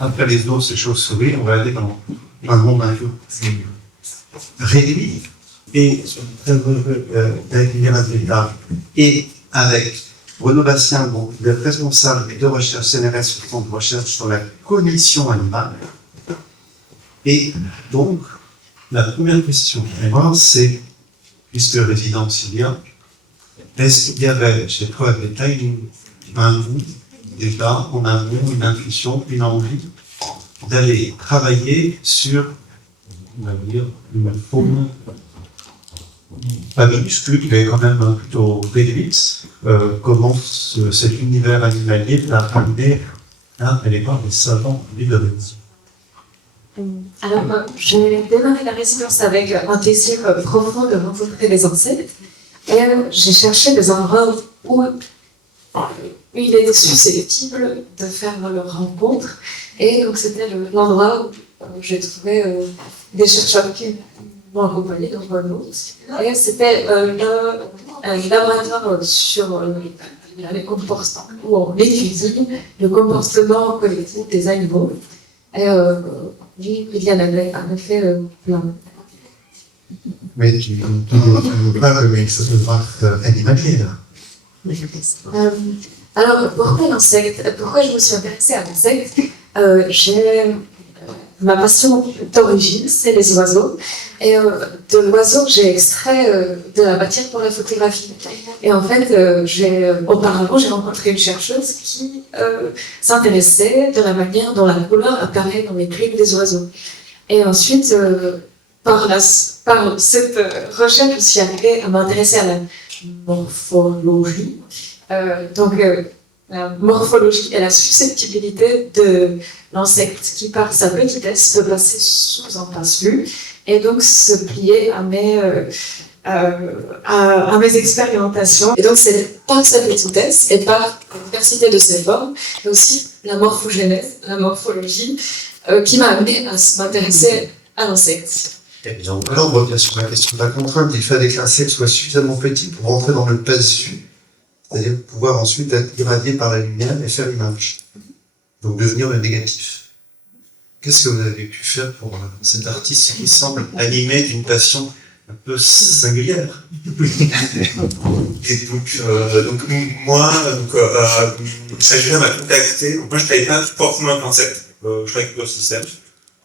après les os et chauves-souris, on va aller dans un monde un peu réduit et et avec Bruno Bastien, donc, le responsable de recherche CNRS, au centre de recherche sur la cognition animale. Et donc, la première question pour moi, c'est, puisque résident syrien, est-ce qu'il y avait chez toi un goût, déjà, en amont, une intuition, une envie d'aller travailler sur, on va dire, une faune pas minuscule, mais quand même plutôt réduite, comment cet univers animalier l'a amené à aller voir les savants libéralistes. Alors, j'ai démarré la résidence avec un désir profond de rencontrer les ancêtres et j'ai cherché des endroits où il était susceptible de faire leur rencontre. Et donc, c'était l'endroit où j'ai trouvé des chercheurs qui m'ont accompagné dans Renault. Et c'était un laboratoire sur les comportements, où on étudie le comportement collectif des animaux. Et il y en avait en effet plein. Mais tu ne pas comme une photographe animalier, là. Alors, pourquoi l'insecte? Pourquoi je me suis intéressée à l'insecte? Ma passion d'origine, c'est les oiseaux. Et de l'oiseau, j'ai extrait de la matière pour la photographie. Et en fait, auparavant, j'ai rencontré une chercheuse qui s'intéressait de la manière dont la couleur apparaît dans les plumes des oiseaux. Et ensuite, par cette recherche, je suis arrivée à m'intéresser à la morphologie. La morphologie et la susceptibilité de l'insecte qui, par sa petitesse, peut passer sous un passe-vue et donc se plier à mes expérimentations. Et donc, c'est par sa petitesse et par la diversité de ses formes, mais aussi la morphogénèse, la morphologie, qui m'a amené à m'intéresser à l'insecte. Et bien, alors, on revient sur la question de la contrainte. Il fallait que l'insecte soit suffisamment petit pour rentrer dans le passe-vue, c'est-à-dire pouvoir ensuite être irradié par la lumière et faire l'image. Donc devenir le négatif. Qu'est-ce que vous avez pu faire pour cet artiste qui semble animé d'une passion un peu singulière? Et donc moi, Julien m'a contacté. Donc moi, je ne travaillais pas forcément avec l'insecte. Je travaille avec le système.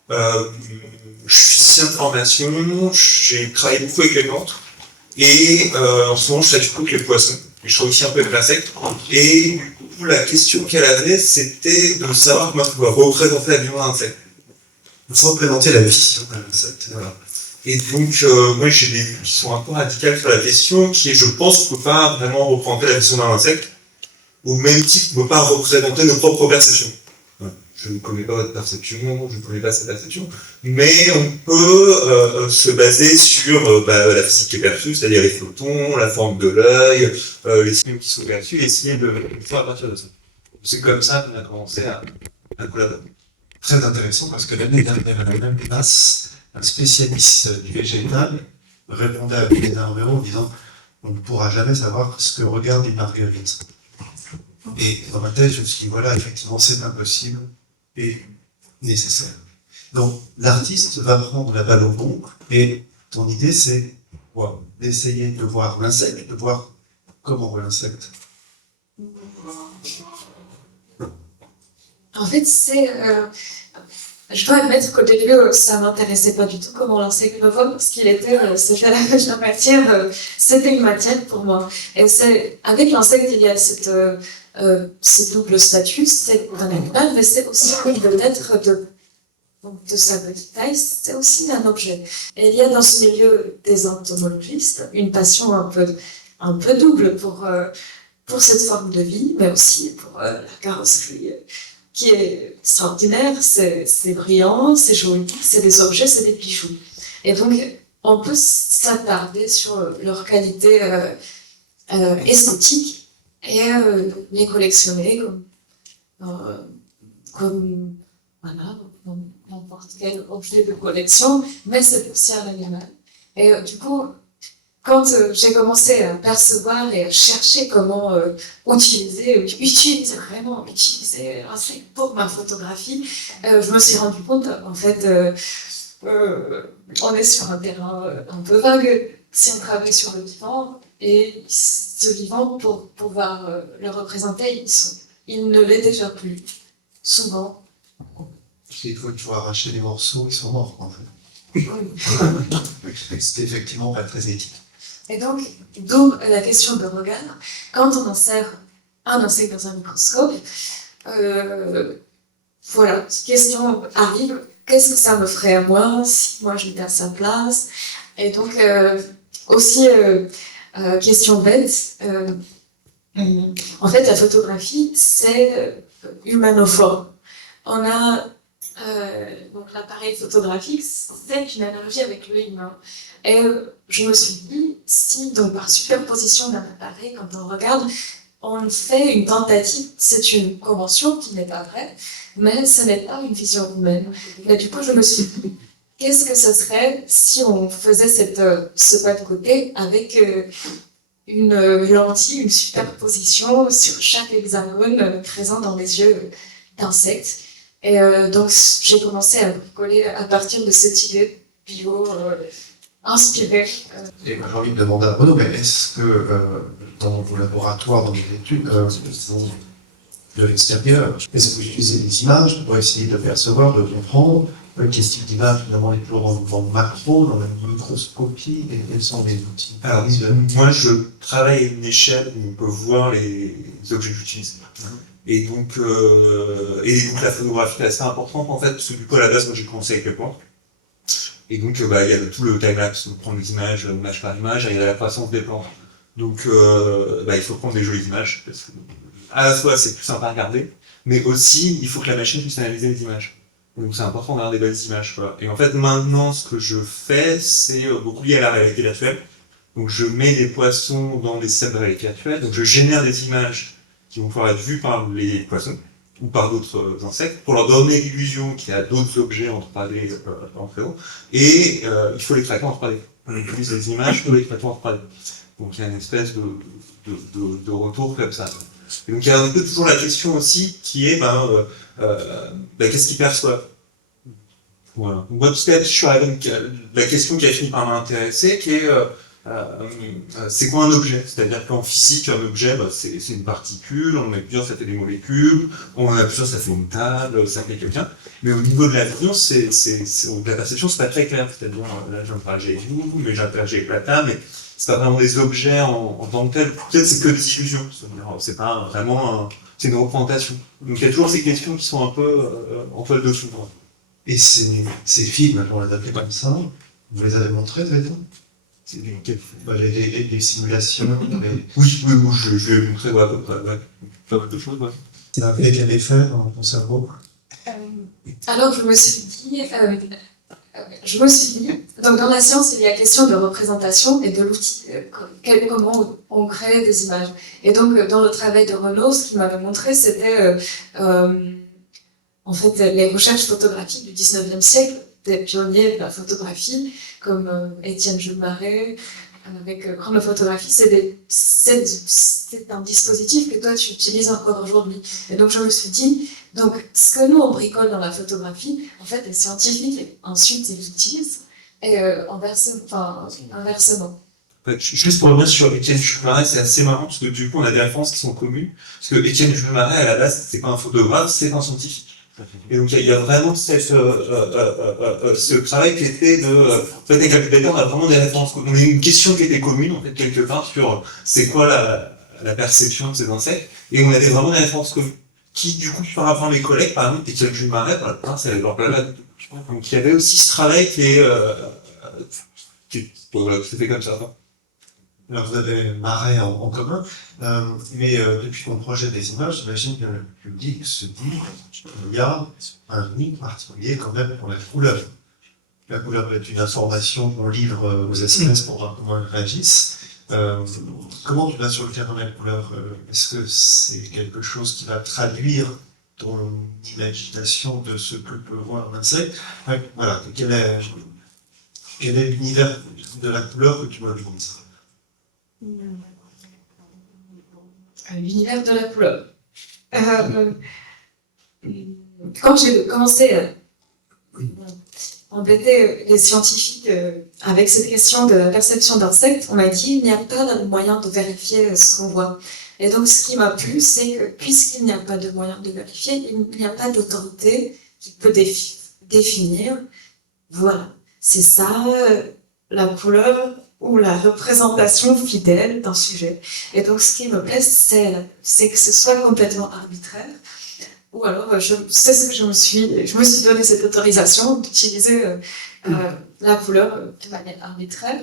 Je suis physicien de formation. J'ai travaillé beaucoup avec les plantes. Et en ce moment, je travaille beaucoup avec les poissons. Et je travaille aussi un peu avec l'insecte. Et du coup, la question qu'elle avait, c'était de savoir comment on pouvait représenter la vie d'un insecte. Représenter la vie d'un insecte. Voilà. Et donc, moi, j'ai des vues qui sont un peu radicales sur la question, qui est, je pense qu'on ne peut pas vraiment représenter la vision d'un insecte, au même titre qu'on ne peut pas représenter nos propres perceptions. Je ne connais pas votre perception, je ne connais pas sa perception, mais on peut se baser sur la physique qui est perçue, c'est-à-dire les photons, la forme de l'œil, les signes qui sont perçus, et essayer de faire à partir de ça. C'est comme ça qu'on a commencé à collaborer. Très intéressant, parce que l'année dernière, à la même place, un spécialiste du végétal répondait à Bernard Véron en disant « On ne pourra jamais savoir ce que regarde une marguerite ». Et dans ma tête, je me suis dit « Voilà, effectivement, c'est impossible. Et nécessaire. » Donc, l'artiste va prendre la balle au bon, et ton idée, c'est d'essayer de voir l'insecte, de voir comment on voit l'insecte. En fait, je dois admettre qu'au début, ça ne m'intéressait pas du tout comment l'insecte me voit, parce qu'il était, c'était la matière, c'était une matière pour moi. Et avec l'insecte, il y a ce double statut, c'est un animal, mais c'est aussi peut-être de sa petite taille, c'est aussi un objet. Et il y a dans ce milieu des entomologistes une passion un peu double pour cette forme de vie, mais aussi pour la carrosserie, qui est extraordinaire, c'est brillant, c'est joli, c'est des objets, c'est des bijoux. Et donc, on peut s'attarder sur leur qualité esthétique et les collectionner comme n'importe quel objet de collection, mais c'est aussi un animal. Et du coup, quand j'ai commencé à percevoir et à chercher comment utiliser l'insecte pour ma photographie, je me suis rendu compte, en fait, on est sur un terrain un peu vague si on travaille sur le vivant, et ce vivant, pour pouvoir le représenter, il ne l'est déjà plus, souvent. Il faut arracher les morceaux, ils sont morts, en fait. C'est effectivement pas très éthique. Et donc, d'où la question de regard. Quand on insère un insecte dans un microscope, voilà, question arrive, qu'est-ce que ça me ferait à moi si moi j'étais à sa place? Et donc, aussi, question bête, en fait, la photographie, c'est humanophore. On a donc l'appareil photographique, c'est une analogie avec le humain. Et je me suis dit, si donc par superposition d'un appareil, quand on regarde, on fait une tentative, c'est une convention qui n'est pas vraie, mais ce n'est pas une vision humaine. Et du coup, je me suis dit, qu'est-ce que ce serait si on faisait ce pas de côté avec une lentille, une superposition sur chaque hexagone présent dans les yeux d'insectes. Et donc j'ai commencé à bricoler à partir de cette idée bio inspirée. Et j'ai envie de demander à Renaud, mais est-ce que dans vos laboratoires, dans vos études, de l'extérieur, est-ce que vous utilisez des images pour essayer de percevoir, de comprendre quel type d'image finalement est toujours dans le macro, dans la microscopie, et quels sont les outils? Alors, moi, je travaille à une échelle où on peut voir les objets que j'utilise. Et donc la photographie est assez importante, en fait, parce que du coup, à la base, moi, j'ai commencé avec le point. Et donc, il y a tout le time-lapse, donc prendre les images, image par image, et il y a la croissance des plans. Donc, il faut prendre des jolies images, parce que, à la fois, c'est plus sympa à regarder, mais aussi, il faut que la machine puisse analyser les images. Donc c'est important d'avoir des belles images, quoi. Et en fait, maintenant, ce que je fais, c'est beaucoup lié à la réalité virtuelle. Donc je mets des poissons dans des scènes de réalité virtuelle, donc je génère des images qui vont pouvoir être vues par les poissons ou par d'autres insectes, pour leur donner l'illusion qu'il y a d'autres objets en 3D entre eux, et il faut les traiter en 3D. On utilise les images pour les traiter en 3D. Donc il y a une espèce de retour comme ça. Et donc il y a un peu toujours la question aussi qui est, qu'est-ce qu'ils perçoivent? Voilà. Donc moi, peut-être, je suis arrivé à la question qui a fini par m'intéresser, qui est, c'est quoi un objet? C'est-à-dire qu'en physique, un objet, c'est une particule, on en a plusieurs, ça fait des molécules, on en a plusieurs, ça fait une table, ça fait quelqu'un. Mais au niveau de la vision, la perception, c'est pas très clair. C'est-à-dire, là, j'interagis avec vous, mais j'interagis avec la table, mais c'est pas vraiment des objets en tant que tels. Peut-être c'est que des illusions. C'est pas vraiment c'est une représentation. Donc il y a toujours ces questions qui sont un peu en toile de fond. Et ces films, on les appelait comme ça, vous les avez montrés, vous avez dit? C'est les simulations, Oui, je vais montrer à peu près pas mal de choses. Ouais. C'est un quel effet dans ton cerveau? Alors je me suis dit, donc dans la science, il y a question de représentation et de l'outil, comment on crée des images. Et donc dans le travail de Renaud, ce qu'il m'avait montré, c'était en fait les recherches photographiques du 19e siècle, des pionniers de la photographie, comme Étienne Jules Marais, avec chronophotographie, c'est un dispositif que toi tu utilises encore aujourd'hui. Et donc je me suis dit, donc ce que nous on bricole dans la photographie, en fait les scientifiques ensuite ils l'utilisent, et inversement. Juste pour revenir sur Étienne Jules Marais, c'est assez marrant parce que du coup on a des références qui sont communes. Parce que Étienne Jules Marais à la base c'est pas un photographe, c'est un scientifique. Et donc il y a vraiment ce travail qui était de... en fait, avec la calculateur, on a vraiment des références. On a une question qui était commune, en fait, quelque part, sur c'est quoi la perception de ces insectes. Et on avait vraiment des références communes. Qui, du coup, par rapport à mes collègues, par exemple, Étienne Jules Marais, c'est leur planète. Donc il y avait aussi ce travail qui s'est fait comme ça. Alors vous avez Marais en commun, mais depuis qu'on projette des images, j'imagine que le public se dit qu'il y a un lien particulier quand même pour la couleur. La couleur est une information qu'on livre aux espèces pour voir comment elles réagissent. Comment tu vas sur le terrain de la couleur? Est-ce que c'est quelque chose qui va traduire ton imagination de ce que peut voir un insecte? Voilà, quel est l'univers de la couleur que tu m'invites? L'univers de la couleur. Euh, Quand j'ai commencé à embêter les scientifiques avec cette question de la perception d'insectes, on m'a dit il n'y a pas de moyen de vérifier ce qu'on voit. Et donc ce qui m'a plu, c'est que puisqu'il n'y a pas de moyen de vérifier, il n'y a pas d'autorité qui peut définir, voilà, c'est ça la couleur ou la représentation fidèle d'un sujet. Et donc ce qui me plaît, c'est que ce soit complètement arbitraire. Ou alors, c'est ce que je me suis donné cette autorisation d'utiliser la couleur de manière arbitraire.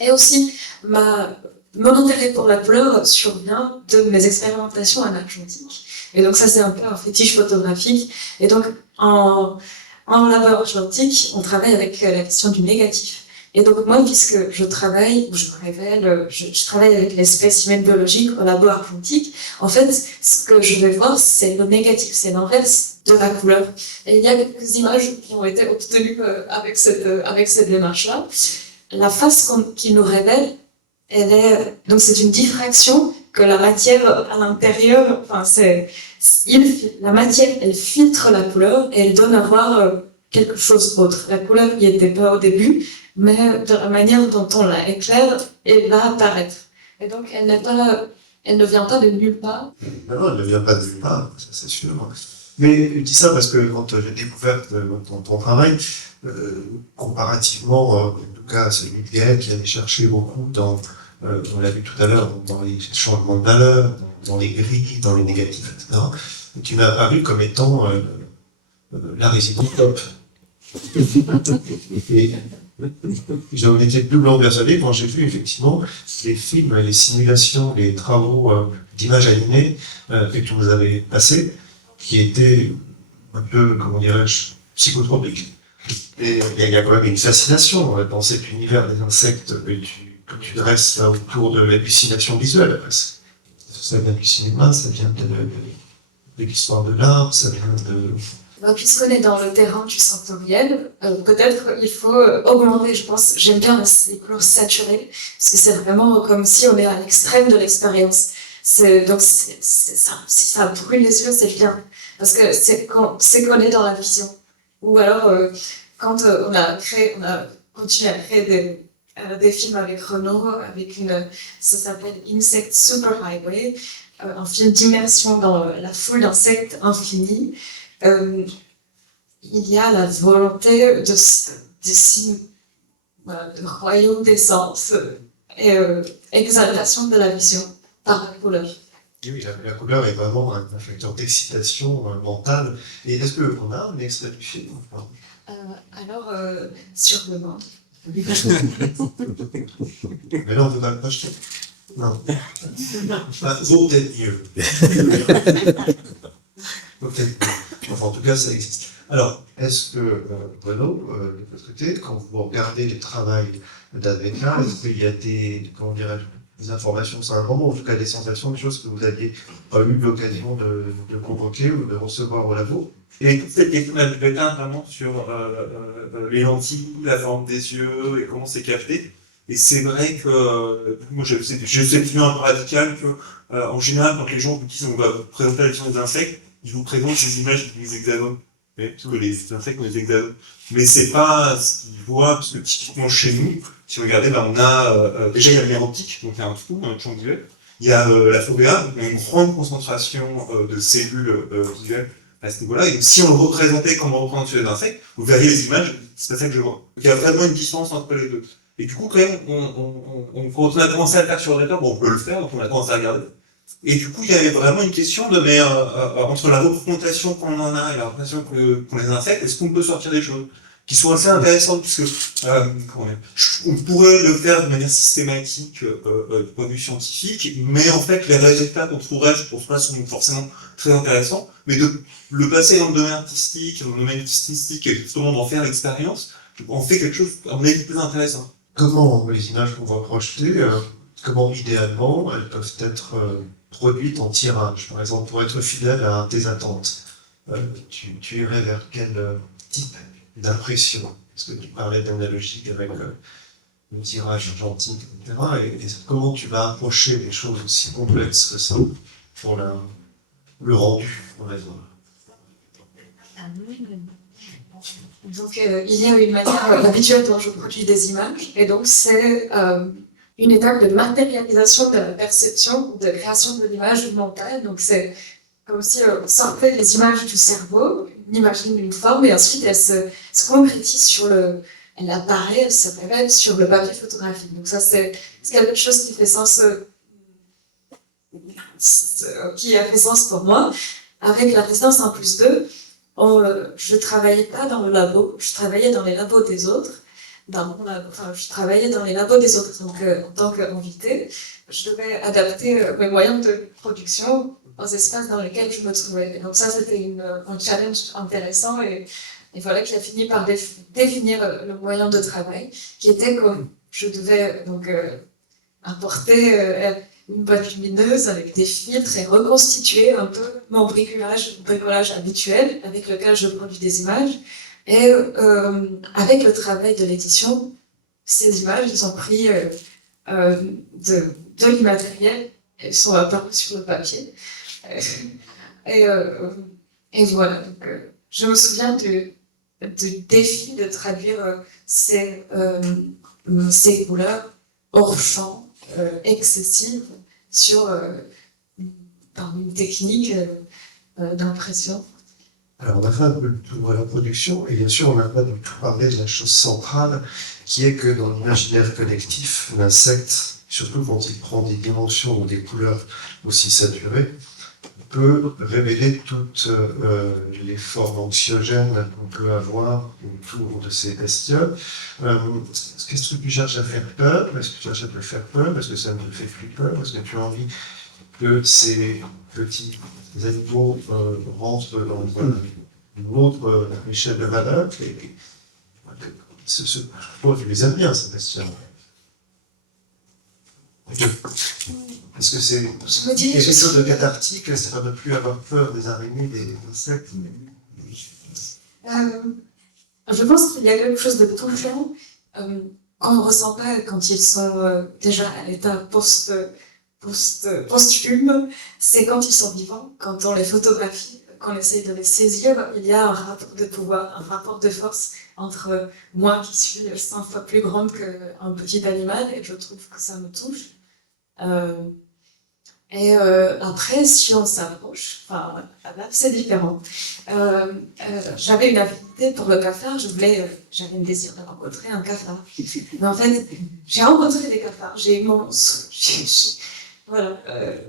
Et aussi, mon intérêt pour la couleur survient de mes expérimentations en argentique. Et donc ça, c'est un peu un fétiche photographique. Et donc, en laboratoire argentique, on travaille avec la question du négatif. Et donc moi, puisque je travaille, ou je révèle, je travaille avec les spécimens biologiques au labo argentique, en fait, ce que je vais voir, c'est le négatif, c'est l'inverse de la couleur. Et il y a quelques images qui ont été obtenues avec cette démarche-là. La face qu'il nous révèle, donc c'est une diffraction que la matière à l'intérieur, la matière, elle filtre la couleur et elle donne à voir quelque chose d'autre. La couleur n'y était pas au début, mais de la manière dont on la éclaire, elle va apparaître. Et donc, elle ne vient pas de nulle part. Non, elle ne vient pas de nulle part, ça c'est sûr. Mais je dis ça parce que quand j'ai découvert ton travail, comparativement, en tout cas à celui de Gaël qui avait cherché beaucoup on l'a vu tout à l'heure, dans les changements de valeur, dans les grilles, dans les négatifs, etc. Et tu m'as apparu comme étant la résidence top. Et j'en étais doublement persuadé quand j'ai vu effectivement les films, les simulations, les travaux d'images animées que tu nous avais passés, qui étaient un peu, comment dirais-je, psychotropiques. Et il y a quand même une fascination dans cet univers des insectes que tu dresses là autour de l'hallucination visuelle. Ça vient du cinéma, ça vient de l'histoire de l'art, ça vient de... Puisqu'on est dans le terrain du sensoriel, peut-être il faut augmenter, je pense, j'aime bien les couleurs saturées, parce que c'est vraiment comme si on est à l'extrême de l'expérience. Donc ça, si ça brûle les yeux, c'est bien, parce que c'est qu'on est dans la vision. Ou alors, quand on a continué à créer des films avec Renault, ça s'appelle Insect Superhighway, un film d'immersion dans la foule d'insectes infinis. Il y a la volonté de royaume d'essence et exaltation de la vision par la couleur. Et oui, la couleur est vraiment un facteur d'excitation mentale. Et est-ce qu'on a un extrait du film? Alors, sur demande. Mais là, on ne peut pas le projeter. Non. Vaut peut-être mieux. Enfin, en tout cas, ça existe. Alors, est-ce que, Renaud, de votre côté, quand vous regardez les travaux d'Advenka, est-ce qu'il y a des informations, c'est un grand mot, en tout cas des sensations, des choses que vous n'aviez pas eu l'occasion de convoquer ou de recevoir au labo? Et toute cette question d'Advenka, vraiment sur les lentilles, la forme des yeux et comment c'est capté. Et c'est vrai que, moi, j'ai cette vision un peu radicale que, en général, quand les gens vous disent on va vous présenter la vision des insectes, ils vous présentent ces images des hexagones. Parce que les insectes ont des hexagones. Mais c'est pas ce qu'ils voient, parce que typiquement chez nous, si vous regardez, on a, déjà il y a le nerf optique, donc il y a un trou, un champ visuel. Il y a la fovea, il y a une grande concentration de cellules visuelles à ce niveau-là. Et si on le représentait comme on représente sur les insectes, vous verriez les images, c'est pas ça que je vois. Donc il y a vraiment une distance entre les deux. Et du coup, quand même, quand on a commencé à le faire sur le on peut le faire, donc on a commencé à regarder. Et du coup, il y avait vraiment une question de, entre la représentation qu'on en a et la représentation qu'ont les insectes, est-ce qu'on peut sortir des choses qui sont assez intéressantes, puisque on pourrait le faire de manière systématique du point de vue scientifique, mais en fait, les résultats qu'on trouverait, je pense pas, sont forcément très intéressants, mais de le passer dans le domaine artistique, et justement d'en faire l'expérience, on fait quelque chose, à mon avis, plus intéressant. Comment les images qu'on va projeter, comment idéalement elles peuvent être produites en tirage? Par exemple, pour être fidèle à tes attentes, tu irais vers quel type d'impression? Parce que tu parlais d'analogie avec le tirage argentique, etc. Et comment tu vas approcher des choses aussi complexes que ça pour le rendu, on va dire. Donc, il y a une manière habituelle dont je produis des images, et donc c'est une étape de matérialisation de la perception, de création de l'image mentale. Donc, c'est comme si on sortait les images du cerveau, on imagine une forme, et ensuite elle se concrétise elle apparaît, elle se révèle sur le papier photographique. Donc, ça, c'est quelque chose qui fait sens, qui a fait sens pour moi. Avec la résidence 1+2, je travaillais pas dans le labo, je travaillais dans les labos des autres. Je travaillais dans les labos des autres. Donc, en tant qu'invité, je devais adapter mes moyens de production aux espaces dans lesquels je me trouvais. Et donc ça, c'était un challenge intéressant, et voilà que j'ai fini par définir le moyen de travail, qui était comme je devais donc apporter une boîte lumineuse avec des filtres et reconstituer un peu mon bricolage habituel avec lequel je produis des images. Et avec le travail de l'édition, ces images, ils ont pris de l'immatériel, elles sont apparues sur le papier. Et voilà, donc, je me souviens du défi de traduire ces couleurs hors champ, excessives, par une technique d'impression. Alors, on a fait un peu le tour de la production, et bien sûr, on n'a pas du tout parlé de la chose centrale, qui est que dans l'imaginaire collectif, l'insecte, surtout quand il prend des dimensions ou des couleurs aussi saturées, peut révéler toutes les formes anxiogènes qu'on peut avoir autour de ces bestioles. Qu'est-ce que tu cherches à faire peur? Est-ce que tu cherches à te faire peur? Est-ce que ça ne te fait plus peur? Est-ce que tu as envie que ces petits animaux rentrent dans une autre échelle de valeur? Je trouve que tu les aimes bien, ces bestioles. Est-ce que c'est quelque chose de cathartique, c'est pas ne plus avoir peur des araignées, des insectes? Je pense qu'il y a quelque chose de touchant qu'on ne ressent pas quand ils sont déjà à l'état posthume, c'est quand ils sont vivants, quand on les photographie, qu'on essaye de les saisir, il y a un rapport de pouvoir, un rapport de force entre moi qui suis 100 fois plus grande qu'un petit animal, et je trouve que ça me touche. Après, si on s'approche, là, c'est différent. J'avais une affinité pour le cafard, j'avais le désir de rencontrer un cafard. Mais en fait, j'ai rencontré des cafards,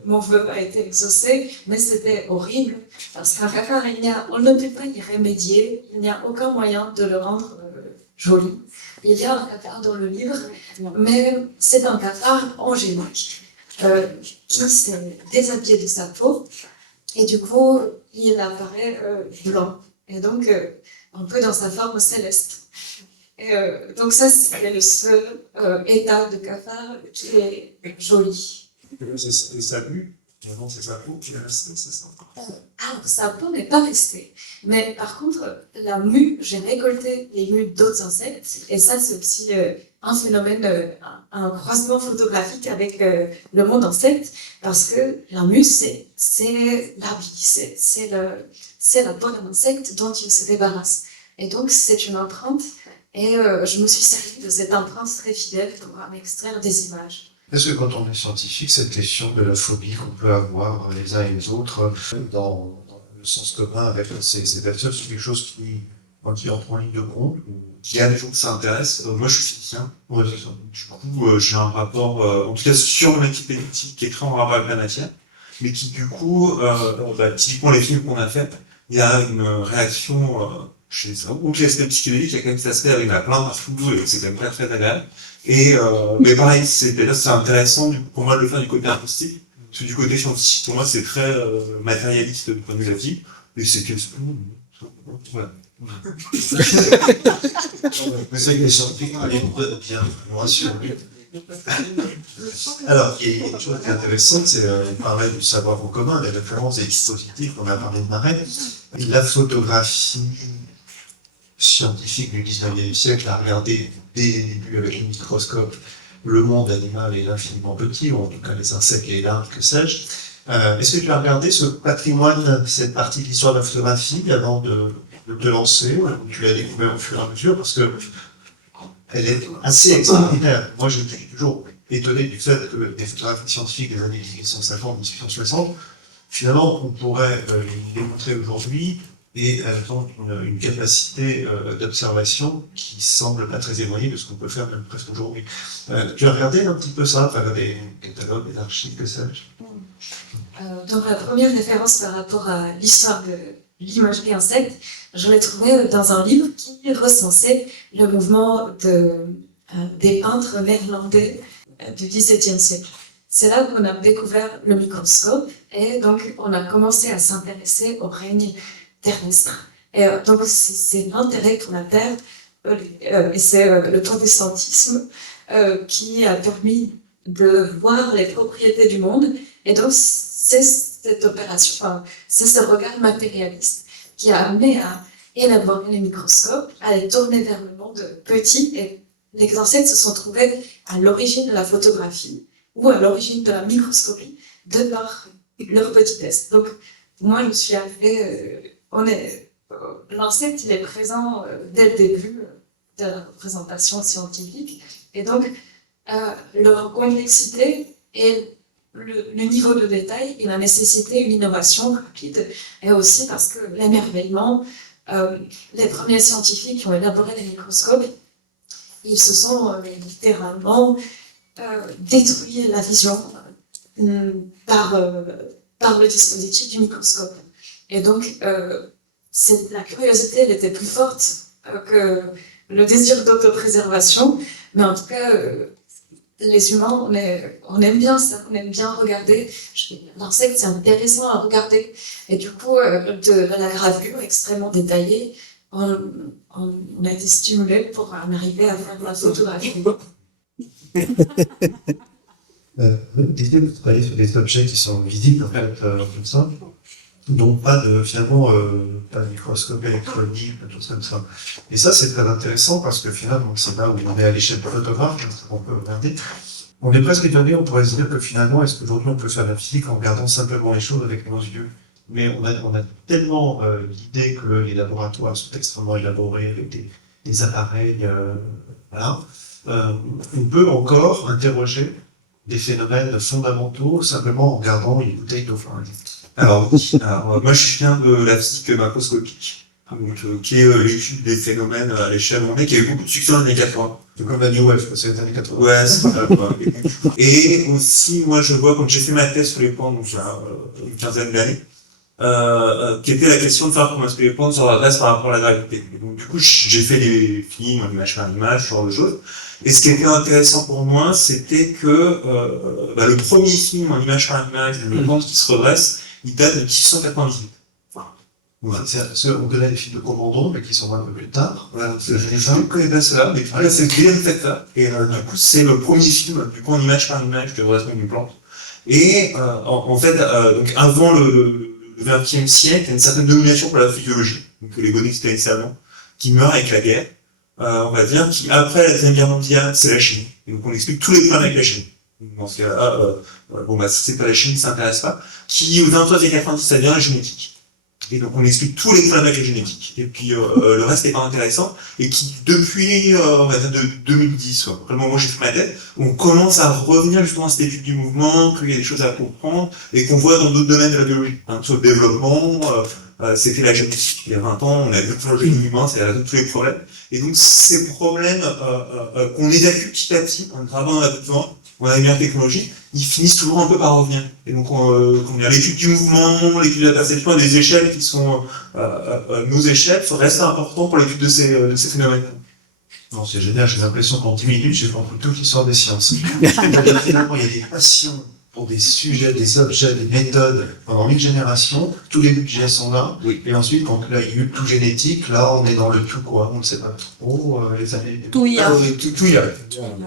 mon vœu a été exaucé, mais c'était horrible, parce qu'un cafard, on ne peut pas y remédier, il n'y a aucun moyen de le rendre joli. Il y a un cafard dans le livre, mais c'est un cafard angélique, qui s'est déshabillé de sa peau, et du coup, il apparaît blanc, et donc un peu dans sa forme céleste. Et donc ça, c'est le seul état de cafard qui est joli. C'est sa vue, vraiment c'est sa peau qui est restée, c'est ça? Alors, sa peau n'est pas restée. Mais par contre, la mue, j'ai récolté les mues d'autres insectes. Et ça, c'est aussi un phénomène, un croisement photographique avec le monde insecte. Parce que la mue, c'est la vie, c'est la peau d'un insecte dont il se débarrasse. Et donc, c'est une empreinte. Et je me suis servie de cette empreinte très fidèle pour m'extraire des images. Est-ce que quand on est scientifique, cette question de la phobie qu'on peut avoir les uns et les autres dans le sens commun avec ces bestioles, c'est quelque chose qui entre en ligne de compte? Il y a des gens que ça intéresse. Moi, je suis physicien. Ouais, c'est ça. Du coup, j'ai un rapport, en tout cas sur l'équipe qui est très en rapport avec la matière, mais qui du coup, typiquement les films qu'on a fait, il y a une réaction chez les cerveaux. Donc l'aspect psychédélique, il y a quand même cet aspect avec la plainte partout, et c'est quand même très agréable. Et mais pareil, c'est intéressant pour moi de le faire du côté artistique, parce que du côté scientifique, pour moi c'est très matérialiste du point de vue de la vie, et c'est que voilà. Mais c'est que les scientifiques, bien, nous rassure. Alors, il y a une chose qui est intéressante, c'est on parlait du savoir en commun, des références, des dispositifs, on a parlé de Marais. La photographie scientifique du 19e siècle a regardé dès les débuts avec le microscope le monde animal est l'infiniment petit, ou en tout cas les insectes et les larves, que sais-je. Est-ce que tu as regardé ce patrimoine, cette partie de l'histoire de la photographie avant de te lancer, ou tu l'as découvert au fur et à mesure, parce que elle est assez extraordinaire. Moi, je suis toujours étonné du fait que les photographies scientifiques des années 1850, 1860, finalement, on pourrait les démontrer aujourd'hui, et elles ont une capacité d'observation qui semble pas très éloignée de ce qu'on peut faire même presque aujourd'hui. Tu as regardé un petit peu ça, tu as regardé des catalogues, des archives, que sais-je? Donc la première référence par rapport à l'histoire de l'imagerie insecte, je l'ai trouvée dans un livre qui recensait le mouvement des peintres néerlandais du XVIIe siècle. C'est là qu'on a découvert le microscope et donc on a commencé à s'intéresser au règne terrestre. Et donc c'est l'intérêt pour la Terre et c'est le protestantisme qui a permis de voir les propriétés du monde. Et donc c'est cette opération, enfin, c'est ce regard matérialiste qui a amené à élaborer les microscopes, à les tourner vers le monde petit. Et les insectes se sont trouvés à l'origine de la photographie ou à l'origine de la microscopie de par leur petitesse. Donc moi je me suis arrivée, l'insecte il est présent dès le début de la représentation scientifique, et donc leur complexité et le niveau de détail, il a nécessité une innovation rapide, et aussi parce que l'émerveillement, les premiers scientifiques qui ont élaboré les microscopes, ils se sont littéralement détruit la vision par le dispositif du microscope. Et donc, la curiosité, elle était plus forte que le désir d'autopréservation, mais en tout cas, les humains, on aime bien ça, on aime bien regarder. L'insecte, c'est intéressant à regarder. Et du coup, de la gravure extrêmement détaillée, on a été stimulé pour en arriver à faire de la photographie. L'idée de travailler sur des objets qui sont visibles, en fait, comme ça, donc finalement, pas de microscope électronique, pas de choses comme ça. Et ça, c'est très intéressant parce que finalement, c'est là où on est à l'échelle de photographe, on peut regarder. On est presque étonné, on pourrait se dire que finalement, est-ce qu'aujourd'hui on peut faire la physique en regardant simplement les choses avec nos yeux? Mais on a tellement l'idée que les laboratoires sont extrêmement élaborés avec des appareils, voilà. On peut encore interroger des phénomènes fondamentaux simplement en regardant une bouteille d'eau. Alors, moi je viens de la physique macroscopique, donc, qui est l'étude des phénomènes à l'échelle mondiale, qui a eu beaucoup de succès dans les années 80. C'est comme la New Wave, c'est les années 80. Ouais, c'est ça, quoi. Et aussi, moi je vois, quand j'ai fait ma thèse sur les plantes, donc il y a une quinzaine d'années, qui était la question de savoir comment est-ce que les plantes se redressent par rapport à la gravité. Et donc du coup, j'ai fait des films en image par image, ce genre de choses. Et ce qui était intéressant pour moi, c'était que le premier film en image par image de plantes qui se redressent, il date de 1698. Voilà. On connaît les films de Commandon, mais qui sont un peu plus tard. Voilà, je ne connais pas cela, mais là, c'est Green Theta. Et du coup, c'est le premier film, du coup, en image par image de redressement d'une plante. Et en fait, donc avant le XXe siècle, il y a une certaine domination pour la physiologie, donc les bonnistes allemands, qui meurent avec la guerre, on va dire, qui après la Deuxième Guerre mondiale, c'est la chimie. Et donc on explique tous les problèmes avec la chimie. Dans ce cas-là, si c'est pas la chimie, ça n'intéresse pas. Qui, aux alentours des 90, ça devient la génétique. Et donc on explique tous les problèmes avec la génétique. Et puis le reste n'est pas intéressant. Et qui, depuis, on va dire de 2010, après le moment où j'ai fait ma thèse, on commence à revenir justement à cette étude du mouvement, qu'il y a des choses à comprendre, et qu'on voit dans d'autres domaines de la biologie. Sur le développement, c'était la génétique. Il y a 20 ans, on a vu le mouvement, c'est la raison de tous les problèmes. Et donc ces problèmes qu'on évacue petit à petit, en travaillant là-dedans, on a une meilleure technologie, ils finissent toujours un peu par revenir. Et donc, on a l'étude du mouvement, l'étude de la perception, des échelles qui sont nos échelles, restent importants pour l'étude de ces phénomènes. Non, c'est génial, j'ai l'impression qu'en 10 minutes, j'ai compris toute l'histoire des sciences. Finalement, il y a des passions pour des sujets, des objets, des méthodes pendant une génération. Tous les budgets sont là. Oui. Et ensuite, quand là, il y a eu le tout génétique, là, on est dans le tout quoi. On ne sait pas trop les années. Tout y a. Tout y a.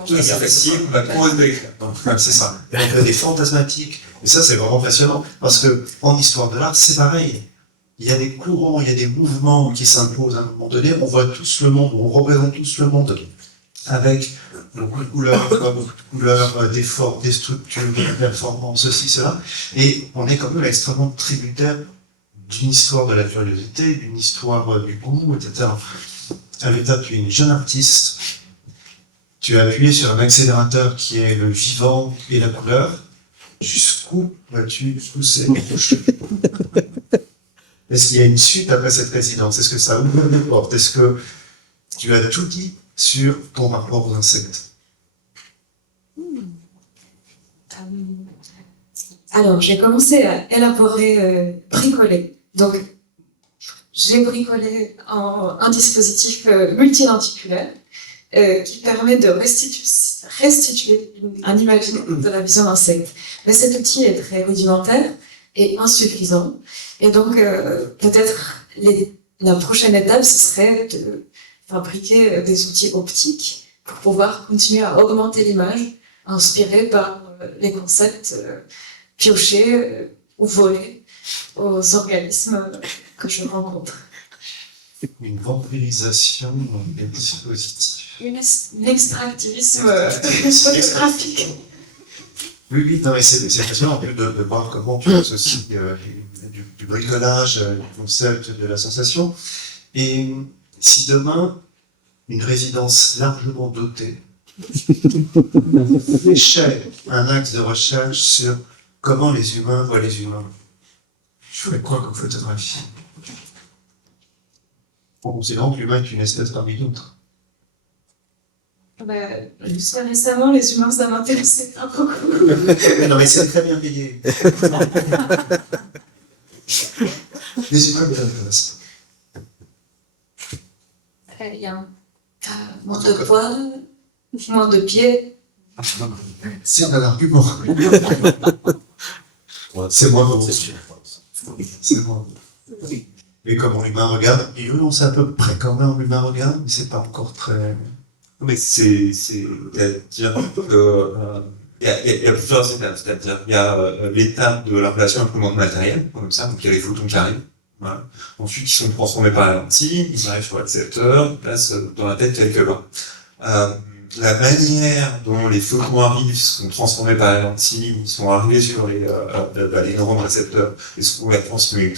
Tout est facile, on va convaincre. Donc, c'est ça. Il y a des fantasmatiques. Et ça, c'est vraiment passionnant. Parce que, en histoire de l'art, c'est pareil. il y a des courants, il y a des mouvements qui s'imposent à un moment donné, on voit tous le monde, on représente tous le monde avec beaucoup de couleurs, des formes, des structures, des performances, ceci, cela, et on est quand même extrêmement tributaire d'une histoire de la curiosité, d'une histoire du goût, etc. Aletta, tu es une jeune artiste, tu as appuyé sur un accélérateur qui est le vivant et la couleur. Jusqu'où vas-tu pousser? Est-ce qu'il y a une suite après cette résidence? Est-ce que ça ouvre des portes? Est-ce que tu as tout dit sur ton rapport aux insectes? Alors, j'ai commencé à élaborer, bricoler. Donc, j'ai bricolé un dispositif multilenticulaire qui permet de restituer un imaginaire de la vision d'insecte. Mais cet outil est très rudimentaire et insuffisant. Et donc, peut-être la prochaine étape, ce serait de fabriquer des outils optiques pour pouvoir continuer à augmenter l'image, inspirée par les concepts piochés ou volés aux organismes que je rencontre. Une vampirisation des dispositifs. Un extractivisme photographique. Oui, non, mais c'est passionnant en plus de voir comment tu associes du bricolage, du concept, de la sensation. Et si demain, une résidence largement dotée fléchait un axe de recherche sur comment les humains voient les humains, je ferais quoi comme photographie? En considérant que l'humain est une espèce parmi d'autres. Jusqu'à récemment, les humains, ça m'intéressait pas beaucoup. Non, mais c'est très bien payé. Les humains bien intéressants. Il y a moins de poils, moins de pieds. C'est un argument. C'est moi bon. C'est moi. Et comment l'humain regarde, et eux, on sait à peu près comment l'humain regarde, mais c'est pas encore très... Mais c'est-à-dire que il y a plusieurs étapes, c'est-à-dire il y a l'étape de la relation avec le monde matériel, comme ça, donc il y a les photons qui arrivent. Voilà. Ensuite, ils sont transformés par la lentille, ils arrivent sur l'accepteur, ils passent dans la tête quelque part. La manière dont les photons arrivent sont transformés par la lentille, ils sont arrivés sur les neurones récepteurs et sont transmis,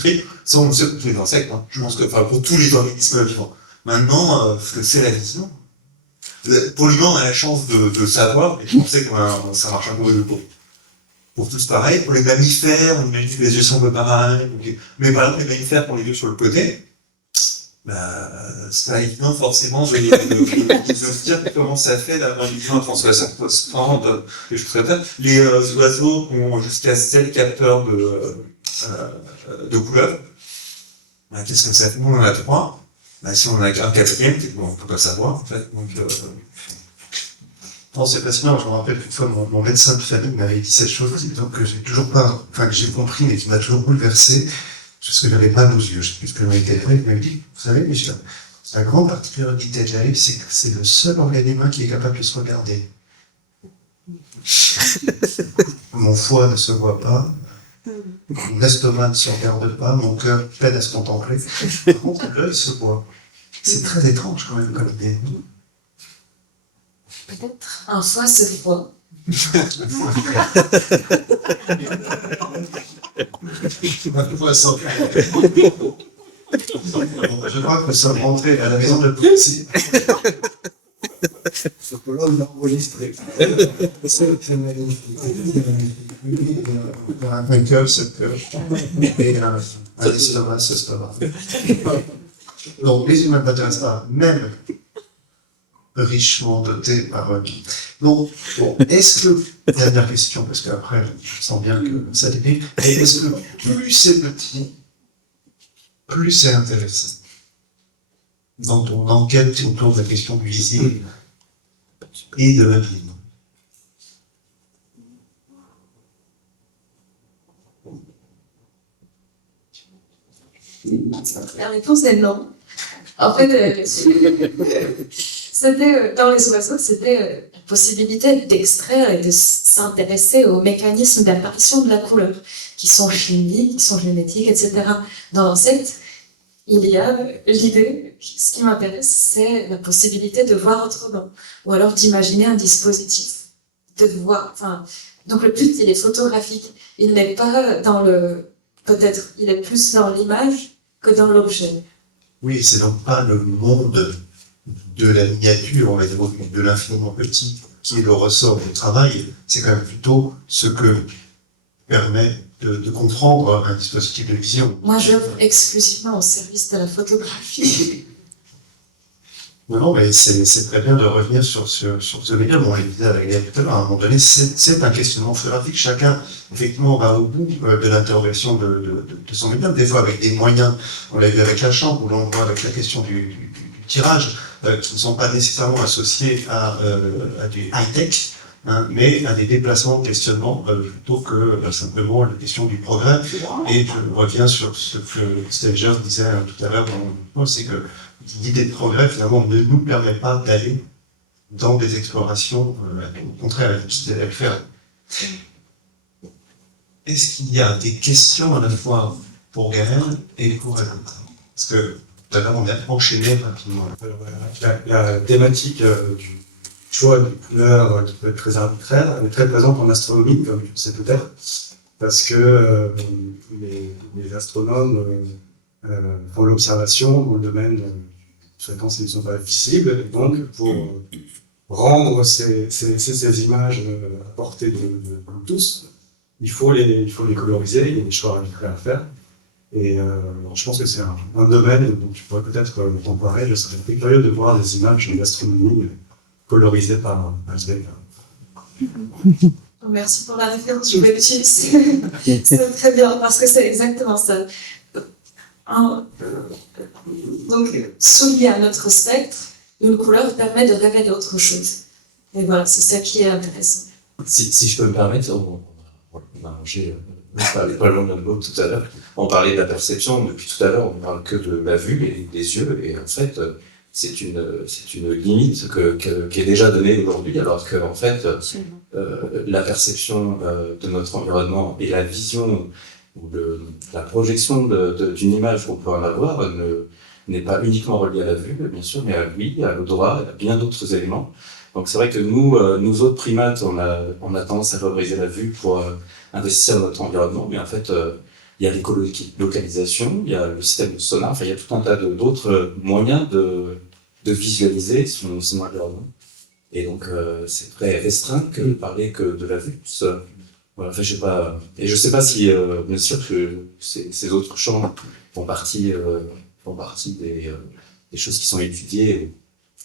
ça on le sait pour tous les insectes, hein. Je pense que, enfin, pour tous les organismes vivants. Maintenant, ce que c'est la vision, pour l'humain, on a la chance de savoir, et on sait que ça marche un peu pour tous pareil. Pour les mammifères, on imagine que les yeux sont un peu pareils, mais par exemple, les mammifères qui ont les yeux sur le côté, c'est pas évident forcément de se dire comment ça fait d'avoir une vision à transformation constante, des choses comme ça. Les oiseaux qui ont jusqu'à 7 capteurs de couleurs, qu'est-ce que ça fait? Nous, on en a 3. Si on en a un quatrième, on ne peut pas savoir, en fait. Donc, Non, c'est passionnant. Je me rappelle qu'une fois, mon médecin de famille m'avait dit cette chose, donc que j'ai toujours pas, enfin, que j'ai compris, mais qui m'a toujours bouleversé, parce que j'avais mal aux yeux. Je sais plus ce que j'avais été fait. Il m'avait dit, vous savez, monsieur, la grande particularité de l'œil, c'est que c'est le seul organe humain qui est capable de se regarder. Mon foie ne se voit pas. Mon estomac ne se regarde pas, mon cœur peine à se contempler. Par contre, l'œil se voit. C'est très étrange quand même comme idée. Peut-être un foie se voit. Je crois que nous sommes rentrés à la maison de la police. Ce colon l'a enregistré. Un cœur, ce cœur. Et un estomac, ce estomac. Donc, les humains n'intéressent pas, même richement dotés par eux. Donc, bon, est-ce que, dernière question, parce qu'après, je sens bien que ça débute, est-ce que plus c'est petit, plus c'est intéressant dans ton enquête autour de la question du visible et de l'invisible? La réponse est non. En fait, c'était dans les oiseaux, c'était la possibilité d'extraire et de s'intéresser aux mécanismes d'apparition de la couleur, qui sont chimiques, qui sont génétiques, etc. Dans l'insecte, il y a l'idée, ce qui m'intéresse, c'est la possibilité de voir autrement, ou alors d'imaginer un dispositif, de voir, enfin, donc le but, il est photographique, il n'est pas dans peut-être, il est plus dans l'image que dans l'objet. Oui, c'est donc pas le monde de la miniature, on va dire, de l'infiniment petit, qui est le ressort du travail, c'est quand même plutôt ce que permet de comprendre un dispositif de vision. Moi, j'œuvre exclusivement au service de la photographie. Non, mais c'est très bien de revenir sur ce média. Bon, on le disait avec Gaël tout à l'heure, à un moment donné, c'est un questionnement photographique. Chacun, effectivement, va au bout de l'interrogation de son médium, des fois avec des moyens, on l'a vu avec la chambre, ou l'on voit avec la question du tirage, qui ne sont pas nécessairement associés à du high-tech, hein, mais à des déplacements de questionnement plutôt que simplement la question du progrès. Et je reviens sur ce que Stager disait tout à l'heure, c'est que l'idée de progrès, finalement, ne nous permet pas d'aller dans des explorations, au contraire, elle va le faire. Est-ce qu'il y a des questions à la fois pour Gaël et pour Alain? Parce que tout à l'heure, on a enchaîné rapidement. La thématique du choix de couleurs qui peut être très arbitraire, elle est très présente en astronomie, comme tu sais peut-être, parce que les astronomes font l'observation dans le domaine des fréquences qui ne sont pas visibles, et donc pour rendre ces images à portée de tous, il faut les coloriser, il y a des choix arbitraires à faire. Et je pense que c'est un domaine dont tu pourrais peut-être comparer. Je serais très curieux de voir des images d'astronomie colorisées par HDR. Merci pour la référence, je vais l'utiliser. C'est très bien, parce que c'est exactement ça. Donc, soulié à notre spectre, une couleur permet de révéler autre chose. Et voilà, c'est ça qui est intéressant. Si je peux me permettre, on a mangé pas loin de mot tout à l'heure. On parlait de la perception, depuis tout à l'heure, on ne parle que de la vue et des yeux, et en fait, c'est une limite qui est déjà donnée aujourd'hui, alors que en fait, la perception de notre environnement et la vision ou la projection d'une image qu'on peut en avoir n'est pas uniquement reliée à la vue, bien sûr, mais à l'ouïe, à l'odorat, à bien d'autres éléments. Donc c'est vrai que nous autres primates, on a tendance à favoriser la vue pour investir dans notre environnement, mais en fait, il y a l'écolocalisation, il y a le système de sonar, enfin il y a tout un tas d'autres moyens de visualiser son environnement. Et donc c'est très restreint que de parler que de la vue. Voilà, enfin, je sais pas si, bien sûr que ces autres champs font partie des choses qui sont étudiées,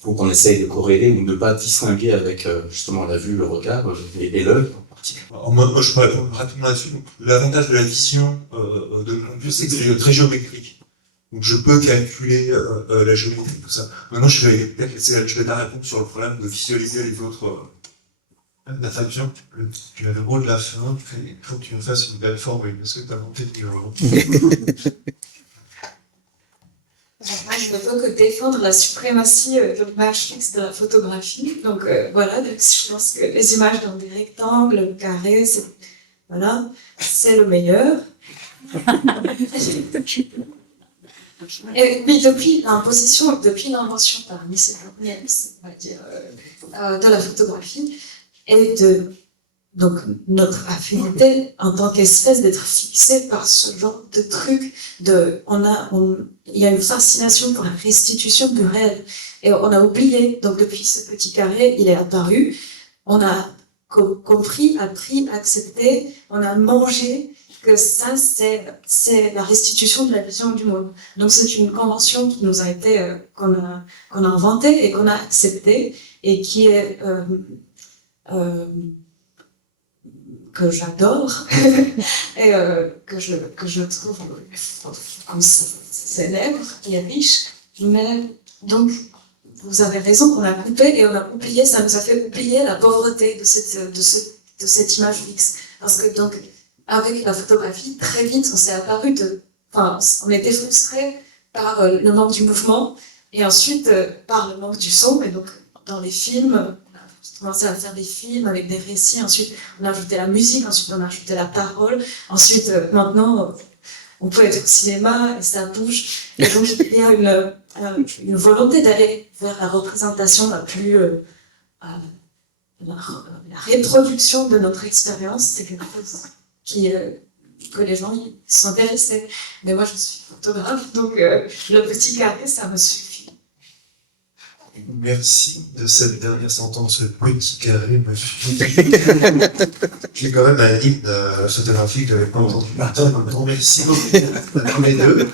ou qu'on essaye de corréler ou de ne pas distinguer avec justement la vue, le regard et l'œil. Moi, je pourrais répondre rapidement là-dessus. L'avantage de la vision de mon computer, c'est que c'est très géométrique. Donc, je peux calculer la géométrie, tout ça. Maintenant, je vais peut-être laisser ta réponse sur le problème de visualiser les autres. La traduction, tu as le mot de la fin, il faut que tu me fasses une belle forme, parce que tu as monté de niveau. Moi, je ne peux que défendre la suprématie de l'image fixe de la photographie. Donc voilà, donc, je pense que les images dans des rectangles, carrés, c'est le meilleur. Et puis depuis l'imposition, depuis l'invention par Michel Niels, on va dire, de la photographie, et donc notre affinité en tant qu'espèce d'être fixée par ce genre de truc, il y a une fascination pour la restitution du réel, et on a oublié, donc depuis ce petit carré, il est apparu, on a compris, appris, accepté, on a mangé que ça c'est la restitution de la vision du monde. Donc c'est une convention qui nous a été, qu'on a inventée et qu'on a acceptée, et qui est que j'adore et que je trouve comme célèbre et riche. Mais donc, vous avez raison, on a coupé et on a oublié, ça nous a fait oublier la pauvreté de cette image fixe. Parce que donc, avec la photographie, très vite, on s'est apparu on était frustrés par le manque du mouvement et ensuite par le manque du son. Et donc, dans les films, commencé à faire des films avec des récits. Ensuite, on a ajouté la musique. Ensuite, on a ajouté la parole. Ensuite, maintenant, on peut être au cinéma et ça bouge. Et donc, il y a une volonté d'aller vers la représentation la plus... la reproduction de notre expérience, c'est quelque chose que les gens ils sont intéressés. Mais moi, je suis photographe, donc le petit carré, ça me suffit. Merci de cette dernière sentence, le petit carré me suffit. J'ai quand même un hymne photographique que j'avais pas entendu. Martin, un grand merci beaucoup à tous les deux.